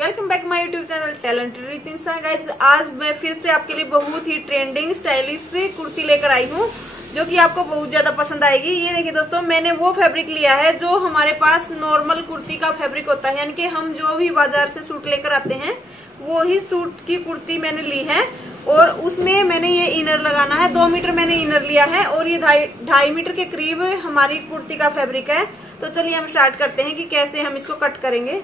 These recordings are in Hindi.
Welcome back my YouTube channel talented with Insta. Guys, आज मैं फिर से आपके लिए बहुत ही ट्रेंडिंग स्टाइलिश कुर्ती लेकर आई हूँ जो कि आपको बहुत ज्यादा पसंद आएगी। ये देखिए दोस्तों, मैंने वो फैब्रिक लिया है जो हमारे पास नॉर्मल कुर्ती का फैब्रिक होता है, यानी कि हम जो भी बाजार से सूट लेकर आते हैं वो ही सूट की कुर्ती मैंने ली है। और उसमें मैंने ये इनर लगाना है, 2 मीटर मैंने इनर लिया है और ये 2.5 मीटर के करीब हमारी कुर्ती का फैब्रिक है। तो चलिए हम स्टार्ट करते हैं कि कैसे हम इसको कट करेंगे।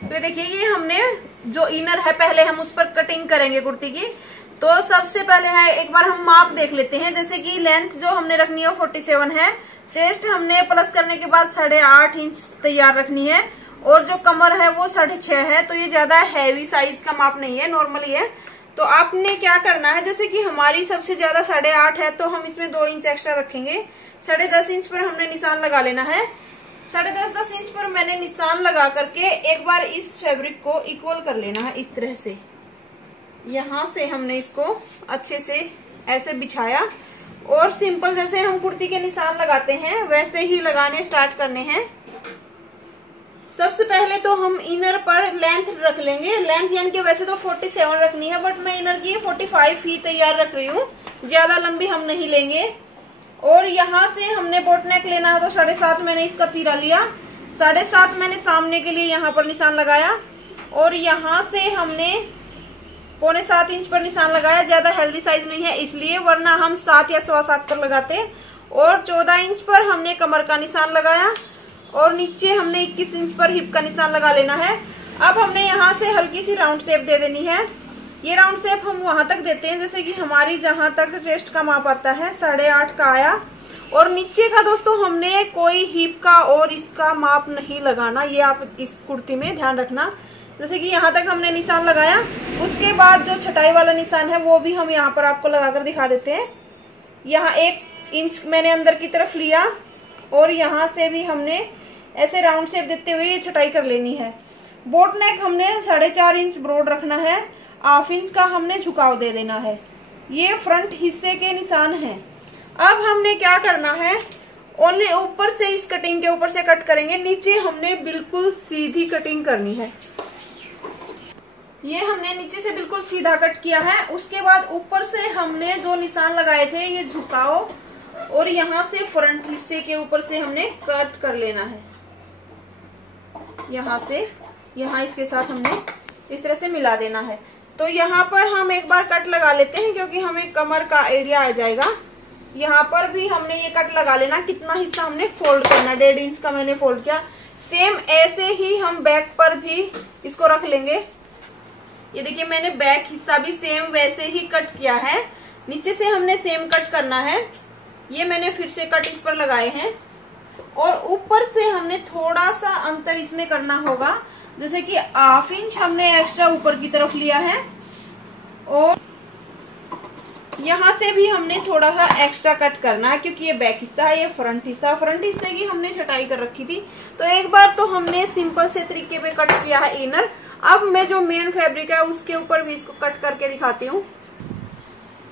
तो देखिए, ये हमने जो इनर है पहले हम उस पर कटिंग करेंगे कुर्ती की। तो सबसे पहले है एक बार हम माप देख लेते हैं। जैसे कि लेंथ जो हमने रखनी है 47 है, चेस्ट हमने प्लस करने के बाद 8.5 इंच तैयार रखनी है और जो कमर है वो 6.5 है। तो ये ज्यादा हैवी साइज का माप नहीं है, नॉर्मली है। तो आपने क्या करना है, जैसे कि हमारी सबसे ज्यादा 8.5 है तो हम इसमें 2 इंच एक्स्ट्रा रखेंगे। 10.5 इंच पर हमने निशान लगा लेना है। 10.5 इंच पर मैंने निशान लगा करके एक बार इस फैब्रिक को इक्वल कर लेना है इस तरह से। यहाँ से हमने इसको अच्छे से ऐसे बिछाया और सिंपल जैसे हम कुर्ती के निशान लगाते हैं वैसे ही लगाने स्टार्ट करने हैं। सबसे पहले तो हम इनर पर लेंथ रख लेंगे। लेंथ यानी कि वैसे तो 47 रखनी है, बट मैं इनर की 45 ही तैयार रख रही हूँ, ज्यादा लंबी हम नहीं लेंगे। और यहाँ से हमने बोट नेक लेना है तो 7.5 मैंने इसका तीरा लिया। 7.5 मैंने सामने के लिए यहाँ पर निशान लगाया और यहाँ से हमने 6.25 इंच पर निशान लगाया। ज्यादा हेल्दी साइज नहीं है इसलिए, वरना हम 7 या 7.25 पर लगाते। और 14 इंच पर हमने कमर का निशान लगाया और नीचे हमने 21 इंच पर हिप का निशान लगा लेना है। अब हमने यहाँ से हल्की सी राउंड शेप दे देनी है। ये राउंड शेप हम वहां तक देते हैं जैसे कि हमारी जहां तक चेस्ट का माप आता है 8.5 का आया। और नीचे का दोस्तों हमने कोई हिप का और इसका माप नहीं लगाना, ये आप इस कुर्ती में ध्यान रखना। जैसे कि यहाँ तक हमने निशान लगाया, उसके बाद जो छटाई वाला निशान है वो भी हम यहाँ पर आपको लगाकर दिखा देते हैं। यहाँ 1 इंच मैंने अंदर की तरफ लिया और यहाँ से भी हमने ऐसे राउंड शेप देते हुए ये छटाई कर लेनी है। बोट नेक हमने 4.5 इंच ब्रॉड रखना है, 1/2 इंच का हमने झुकाव दे देना है। ये फ्रंट हिस्से के निशान हैं। अब हमने क्या करना है, ओनली ऊपर से इस कटिंग के ऊपर से कट करेंगे, नीचे हमने बिल्कुल सीधी कटिंग करनी है। ये हमने नीचे से बिल्कुल सीधा कट किया है। उसके बाद ऊपर से हमने जो निशान लगाए थे ये झुकाव और यहाँ से फ्रंट हिस्से के ऊपर से हमने कट कर लेना है। यहाँ से यहाँ इसके साथ हमने इस तरह से मिला देना है। तो यहाँ पर हम एक बार कट लगा लेते हैं क्योंकि हमें कमर का एरिया आ जाएगा। यहाँ पर भी हमने ये कट लगा लेना। कितना हिस्सा हमने फोल्ड करना, 1.5 इंच का मैंने फोल्ड किया। सेम ऐसे ही हम बैक पर भी इसको रख लेंगे। ये देखिए, मैंने बैक हिस्सा भी सेम वैसे ही कट किया है। नीचे से हमने सेम कट करना है। ये मैंने फिर से कट इस पर लगाए हैं और ऊपर से हमने थोड़ा सा अंतर इसमें करना होगा। जैसे कि 1/2 इंच हमने एक्स्ट्रा ऊपर की तरफ लिया है और यहाँ से भी हमने थोड़ा सा एक्स्ट्रा कट करना है क्योंकि ये बैक हिस्सा है, ये फ्रंट हिस्सा। फ्रंट हिस्से की हमने छटाई कर रखी थी। तो एक बार तो हमने सिंपल से तरीके पे कट किया है इनर। अब मैं जो मेन फैब्रिक है उसके ऊपर भी इसको कट करके दिखाती हूँ।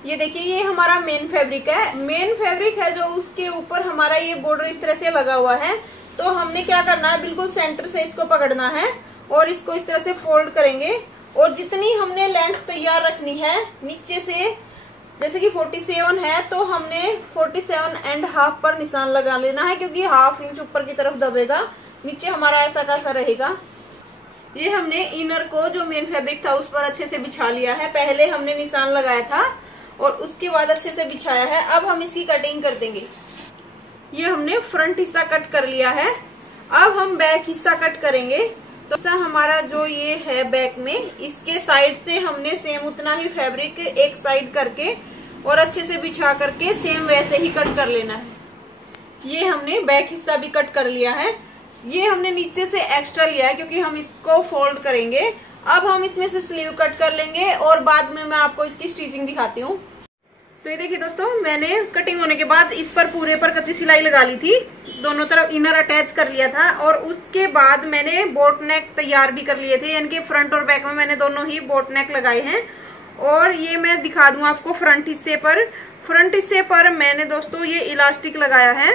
ये देखिए, ये हमारा मेन फैब्रिक है। मेन फैब्रिक है जो उसके ऊपर हमारा ये बॉर्डर इस तरह से लगा हुआ है। तो हमने क्या करना है, बिल्कुल सेंटर से इसको पकड़ना है और इसको इस तरह से फोल्ड करेंगे। और जितनी हमने लेंथ तैयार रखनी है नीचे से, जैसे कि 47 है तो हमने 47.5 पर निशान लगा लेना है क्योंकि 1/2 इंच ऊपर की तरफ दबेगा, नीचे हमारा ऐसा कैसा रहेगा। ये हमने इनर को जो मेन फैब्रिक था उस पर अच्छे से बिछा लिया है। पहले हमने निशान लगाया था और उसके बाद अच्छे से बिछाया है। अब हम इसकी कटिंग कर देंगे। ये हमने फ्रंट हिस्सा कट कर लिया है। अब हम बैक हिस्सा कट करेंगे। तो हमारा जो ये है बैक में, इसके साइड से हमने सेम उतना ही फैब्रिक एक साइड करके और अच्छे से बिछा करके सेम वैसे ही कट कर लेना है। ये हमने बैक हिस्सा भी कट कर लिया है। ये हमने नीचे से एक्स्ट्रा लिया है क्योंकि हम इसको फोल्ड करेंगे। अब हम इसमें से स्लीव कट कर लेंगे और बाद में मैं आपको इसकी स्टिचिंग दिखाती हूँ। तो ये देखिए दोस्तों, मैंने कटिंग होने के बाद इस पर पूरे पर कच्ची सिलाई लगा ली थी, दोनों तरफ इनर अटैच कर लिया था। और उसके बाद मैंने बोट नेक तैयार भी कर लिए थे, यानी कि फ्रंट और बैक में मैंने दोनों ही बोट नेक लगाए हैं। और ये मैं दिखा दूं आपको फ्रंट हिस्से पर। फ्रंट हिस्से पर मैंने दोस्तों ये इलास्टिक लगाया है।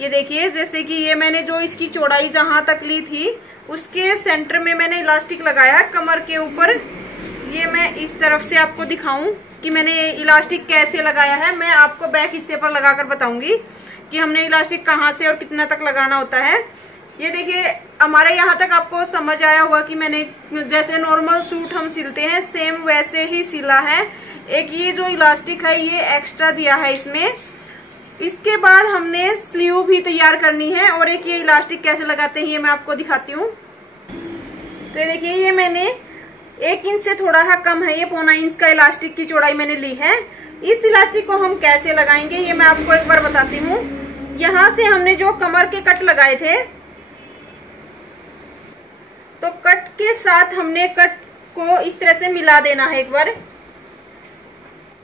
ये देखिए, जैसे कि ये मैंने जो इसकी चौड़ाई जहां तक ली थी उसके सेंटर में मैंने इलास्टिक लगाया कमर के ऊपर। ये मैं इस तरफ से आपको दिखाऊं कि मैंने इलास्टिक कैसे लगाया है। मैं आपको बैक हिस्से पर लगाकर बताऊंगी कि हमने इलास्टिक कहाँ से और कितना तक लगाना होता है। ये देखिए हमारे यहाँ तक आपको समझ आया होगा कि मैंने जैसे नॉर्मल सूट हम सिलते हैं सेम वैसे ही सिला है। एक ये जो इलास्टिक है ये एक्स्ट्रा दिया है इसमें। इसके बाद हमने स्लीव भी तैयार करनी है और एक ये इलास्टिक कैसे लगाते हैं ये मैं आपको दिखाती हूँ। तो ये देखिए ये मैंने 1 इंच से थोड़ा सा कम है, ये 1.25 इंच का इलास्टिक की चौड़ाई मैंने ली है। इस इलास्टिक को हम कैसे लगाएंगे ये मैं आपको एक बार बताती हूँ। यहाँ से हमने जो कमर के कट लगाए थे तो कट के साथ हमने कट को इस तरह से मिला देना है एक बार।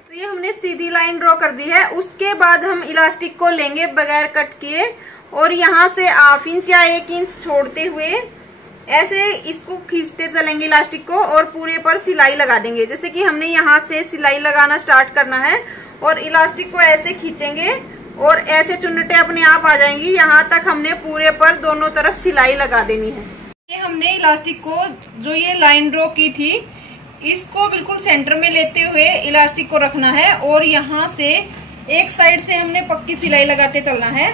तो ये हमने सीधी लाइन ड्रॉ कर दी है। उसके बाद हम इलास्टिक को लेंगे बगैर कट किए और यहाँ से 1/2 इंच या 1 इंच छोड़ते हुए ऐसे इसको खींचते चलेंगे इलास्टिक को और पूरे पर सिलाई लगा देंगे। जैसे कि हमने यहाँ से सिलाई लगाना स्टार्ट करना है और इलास्टिक को ऐसे खींचेंगे और ऐसे चुन्नटे अपने आप आ जाएंगी। यहाँ तक हमने पूरे पर दोनों तरफ सिलाई लगा देनी है। ये हमने इलास्टिक को जो ये लाइन ड्रॉ की थी इसको बिल्कुल सेंटर में लेते हुए इलास्टिक को रखना है और यहाँ से एक साइड से हमने पक्की सिलाई लगाते चलना है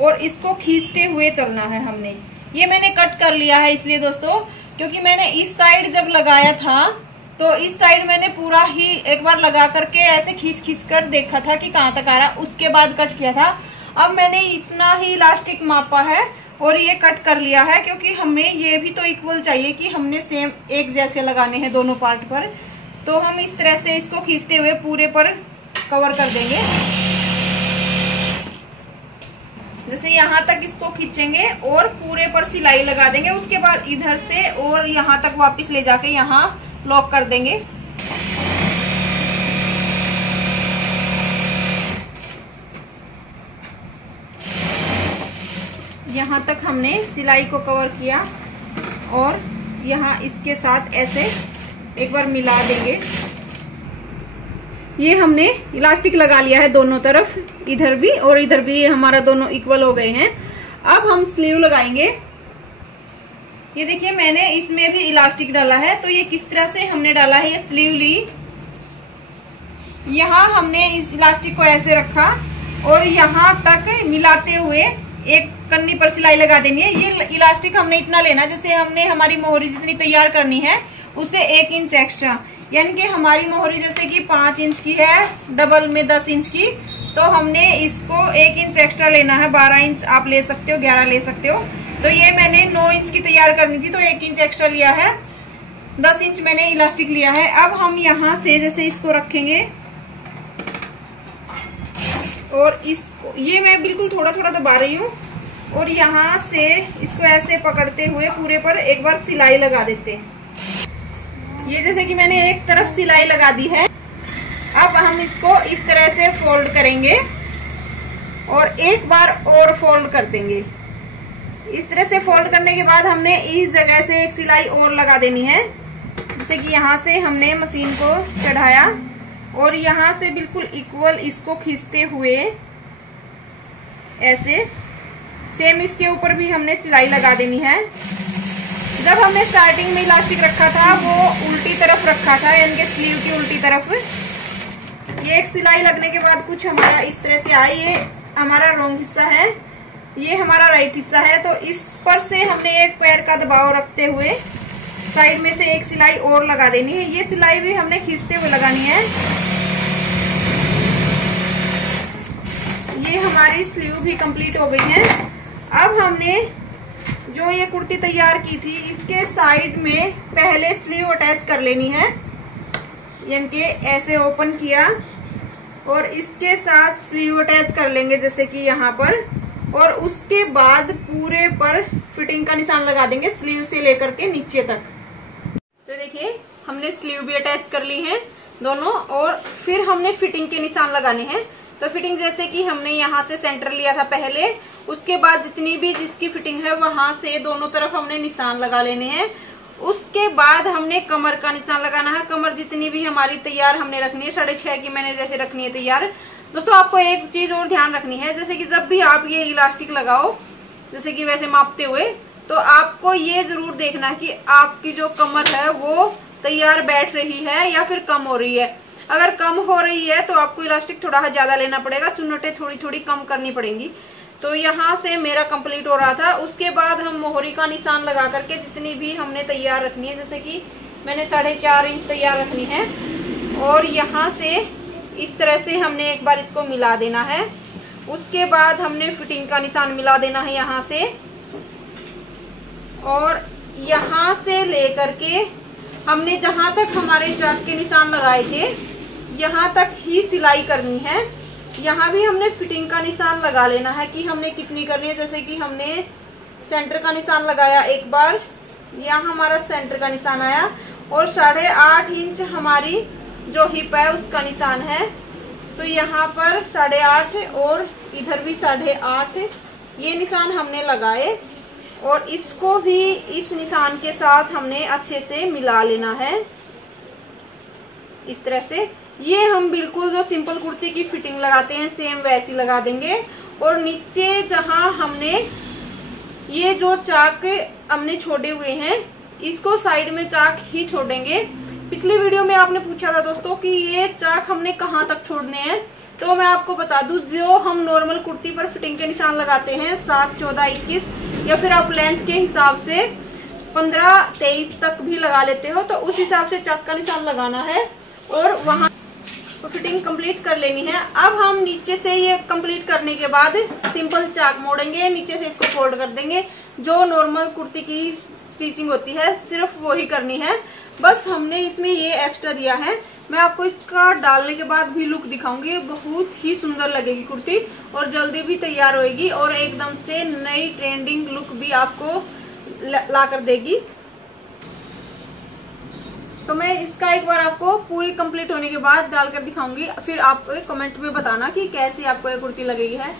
और इसको खींचते हुए चलना है। हमने ये मैंने कट कर लिया है इसलिए दोस्तों क्योंकि मैंने इस साइड जब लगाया था तो इस साइड मैंने पूरा ही एक बार लगा करके ऐसे खींच कर देखा था कि कहाँ तक आ रहा, उसके बाद कट किया था। अब मैंने इतना ही इलास्टिक मापा है और ये कट कर लिया है क्योंकि हमें ये भी तो इक्वल चाहिए कि हमने सेम एक जैसे लगाने हैं दोनों पार्ट पर। तो हम इस तरह से इसको खींचते हुए पूरे पर कवर कर देंगे। जैसे यहाँ तक इसको खींचेंगे और पूरे पर सिलाई लगा देंगे। उसके बाद इधर से और यहाँ तक वापस ले जाके यहाँ लॉक कर देंगे। यहाँ तक हमने सिलाई को कवर किया और यहाँ इसके साथ ऐसे एक बार मिला देंगे। ये हमने इलास्टिक लगा लिया है दोनों तरफ, इधर भी और इधर भी हमारा दोनों इक्वल हो गए हैं। अब हम स्लीव लगाएंगे। ये देखिए मैंने इसमें भी इलास्टिक डाला है। तो ये किस तरह से हमने डाला है, ये स्लीव ली, यहाँ हमने इस इलास्टिक को ऐसे रखा और यहाँ तक मिलाते हुए एक कन्नी पर सिलाई लगा देनी है। ये इलास्टिक हमने इतना लेना जैसे हमने हमारी मोहरी जितनी तैयार करनी है उसे 1 इंच एक्स्ट्रा, यानी कि हमारी मोहरी जैसे कि 5 इंच की है, डबल में 10 इंच की, तो हमने इसको 1 इंच एक्स्ट्रा लेना है। 12 इंच आप ले सकते हो, 11 ले सकते हो। तो ये मैंने 9 इंच की तैयार करनी थी तो 1 इंच एक्स्ट्रा लिया है, 10 इंच मैंने इलास्टिक लिया है। अब हम यहाँ से जैसे इसको रखेंगे और इसको ये मैं बिल्कुल थोड़ा थोड़ा दबा रही हूँ और यहाँ से इसको ऐसे पकड़ते हुए पूरे पर एक बार सिलाई लगा देते हैं। ये जैसे कि मैंने एक तरफ सिलाई लगा दी है। अब हम इसको इस तरह से फोल्ड करेंगे और एक बार और फोल्ड कर देंगे। इस तरह से फोल्ड करने के बाद हमने इस जगह से एक सिलाई और लगा देनी है। जैसे कि यहाँ से हमने मशीन को चढ़ाया और यहाँ से बिल्कुल इक्वल इसको खींचते हुए ऐसे सेम इसके ऊपर भी हमने सिलाई लगा देनी है। जब हमने स्टार्टिंग में इलास्टिक रखा था वो उल्टी तरफ रखा था, यानी कि स्लीव की उल्टी तरफ। ये एक सिलाई लगने के बाद कुछ हमारा इस तरह से आया। ये हमारा रॉन्ग हिस्सा है, ये हमारा राइट हिस्सा है। तो इस पर से हमने एक पैर का दबाव रखते हुए साइड में से एक सिलाई और लगा देनी है। ये सिलाई भी हमने खींचते हुए लगानी है। ये हमारी स्लीव भी कंप्लीट हो गई है। अब हमने जो ये कुर्ती तैयार की थी इसके साइड में पहले स्लीव अटैच कर लेनी है, यानी कि ऐसे ओपन किया और इसके साथ स्लीव अटैच कर लेंगे जैसे कि यहाँ पर, और उसके बाद पूरे पर फिटिंग का निशान लगा देंगे स्लीव से लेकर के नीचे तक। तो देखिए हमने स्लीव भी अटैच कर ली है दोनों और फिर हमने फिटिंग के निशान लगाने हैं। तो फिटिंग जैसे कि हमने यहाँ से सेंटर लिया था पहले, उसके बाद जितनी भी जिसकी फिटिंग है वहां से दोनों तरफ हमने निशान लगा लेने हैं। उसके बाद हमने कमर का निशान लगाना है। कमर जितनी भी हमारी तैयार हमने रखनी है, 6.5 की मैंने जैसे रखनी है तैयार। दोस्तों आपको एक चीज और ध्यान रखनी है, जैसे कि जब भी आप ये इलास्टिक लगाओ जैसे कि वैसे मापते हुए, तो आपको ये जरूर देखना कि आपकी जो कमर है वो तैयार बैठ रही है या फिर कम हो रही है। अगर कम हो रही है तो आपको इलास्टिक थोड़ा ज्यादा लेना पड़ेगा, चुन्नटें थोड़ी थोड़ी कम करनी पड़ेंगी। तो यहाँ से मेरा कंप्लीट हो रहा था। उसके बाद हम मोहरी का निशान लगा करके जितनी भी हमने तैयार रखनी है, जैसे कि मैंने 4.5 इंच तैयार रखनी है, और यहाँ से इस तरह से हमने एक बार इसको मिला देना है। उसके बाद हमने फिटिंग का निशान मिला देना है यहाँ से, और यहाँ से लेकर के हमने जहां तक हमारे चाक के निशान लगाए थे यहाँ तक ही सिलाई करनी है। यहाँ भी हमने फिटिंग का निशान लगा लेना है कि हमने कितनी करनी है। जैसे कि हमने सेंटर का निशान लगाया एक बार, यहाँ हमारा सेंटर का निशान आया, और 8.5 इंच हमारी जो हिप है उसका निशान है। तो यहाँ पर 8.5 और इधर भी 8.5 ये निशान हमने लगाए, और इसको भी इस निशान के साथ हमने अच्छे से मिला लेना है इस तरह से। ये हम बिल्कुल जो सिंपल कुर्ती की फिटिंग लगाते हैं सेम वैसी लगा देंगे। और नीचे जहां हमने ये जो चाक हमने छोड़े हुए हैं इसको साइड में चाक ही छोड़ेंगे। पिछली वीडियो में आपने पूछा था दोस्तों कि ये चाक हमने कहाँ तक छोड़ने हैं, तो मैं आपको बता दूं, जो हम नॉर्मल कुर्ती पर फिटिंग के निशान लगाते हैं 7, 14, 21, या फिर आप लेंथ के हिसाब से 15, 23 तक भी लगा लेते हो, तो उस हिसाब से चाक का निशान लगाना है और वहां तो फिटिंग कंप्लीट कर लेनी है। अब हम नीचे से ये कंप्लीट करने के बाद सिंपल चाक मोड़ेंगे, नीचे से इसको फोल्ड कर देंगे। जो नॉर्मल कुर्ती की स्टिचिंग होती है सिर्फ वो ही करनी है, बस हमने इसमें ये एक्स्ट्रा दिया है। मैं आपको इसका डालने के बाद भी लुक दिखाऊंगी, बहुत ही सुंदर लगेगी कुर्ती और जल्दी भी तैयार होएगी और एकदम से नई ट्रेंडिंग लुक भी आपको ला कर देगी। तो मैं इसका एक बार आपको पूरी कंप्लीट होने के बाद डालकर दिखाऊंगी, फिर आप कमेंट में बताना कि कैसी आपको ये कुर्ती लगेगी है।